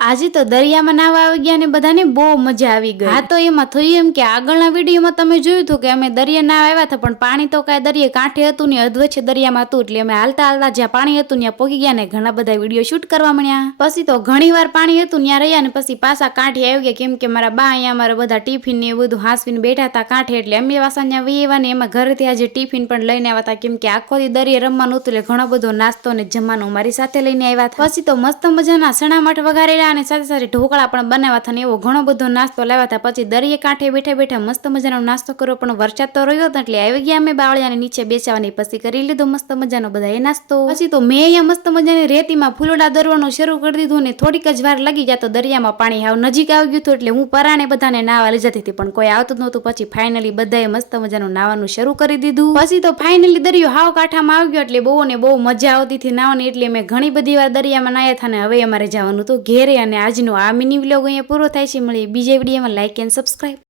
આજે તો દરિયામાં નાવા આવી ગયા ને બધાને બહુ મજા આવી ગઈ। હા તો એમાં થયું એમ કે આગળના વિડીયોમાં તમે જોયું હતું કે અમે દરિયા નાવા આવ્યા હતા, પણ પાણી તો કાંઈ દરિયે કાંઠે હતું ને અધવચ્ચે દરિયામાં હતું, એટલે અમે હાલતા હાલતા જ્યાં પાણી હતું ત્યાં પહોંચી ગયા ને ઘણા બધા વિડીયો શૂટ કરવા મળ્યા। પછી તો ઘણી વાર પાણી હતું ત્યાં રહ્યા ને પછી પાછા કાંઠે આવી ગયા, કેમ કે મારા બા અહીંયા અમારા બધા ટિફિન ને એવું બધું હાંસવીને બેઠા હતા કાંઠે, એટલે અમે પાછા ત્યાં વહીવા ને એમાં ઘરેથી આજે ટિફિન પણ લઈને આવ્યા હતા, કેમ કે આખો દી દરિયે રમવાનું હતું એટલે ઘણો બધો નાસ્તો ને જમવાનું મારી સાથે લઈને આવ્યા હતા। પછી તો મસ્ત મજાના ચણા મઠ વઘારેલા અને સાથે સાથે ઢોકળા પણ બનાવ્યા હતા ને એવો ઘણો બધો નાસ્તો લાવ્યા હતા। પછી દરિયે કાંઠે બેઠા બેઠા મસ્ત મજાનો નાસ્તો કર્યો, પણ વરસાદ તો રહ્યો હતો એટલે આવી ગયા અમે બાવળિયાને નીચે બેસવાની, પછી કરી લીધો મસ્ત મજાનો બધા એ નાસ્તો। પછી તો મેં અહીંયા મસ્ત મજાની રેતીમાં ફૂલડા દરવાનું શરૂ કરી દીધું ને થોડીક જ વાર લાગી ગયા તો દરિયામાં પાણી હાવ નજીક આવી ગયું હતું, એટલે હું પરાણે બધાને નાવા લઈ જતી હતી પણ કોઈ આવતું નહોતું। પછી ફાઇનલી બધાએ મસ્ત મજાનું નાવાનું શરૂ કરી દીધું। પછી તો ફાઇનલી દરિયો હાવ કાંઠામાં આવી ગયો એટલે બહુ ને બહુ મજા આવતી હતી નાવાની, એટલે અમે ઘણી બધી વાર દરિયામાં નાયા હતા ને હવે અમારે જવાનું તો ઘેરે। અને આજનો આ મિની વ્લોગ અહીંયા પૂરો થાય છે, મળીએ બીજા વિડીયોમાં। Like and subscribe.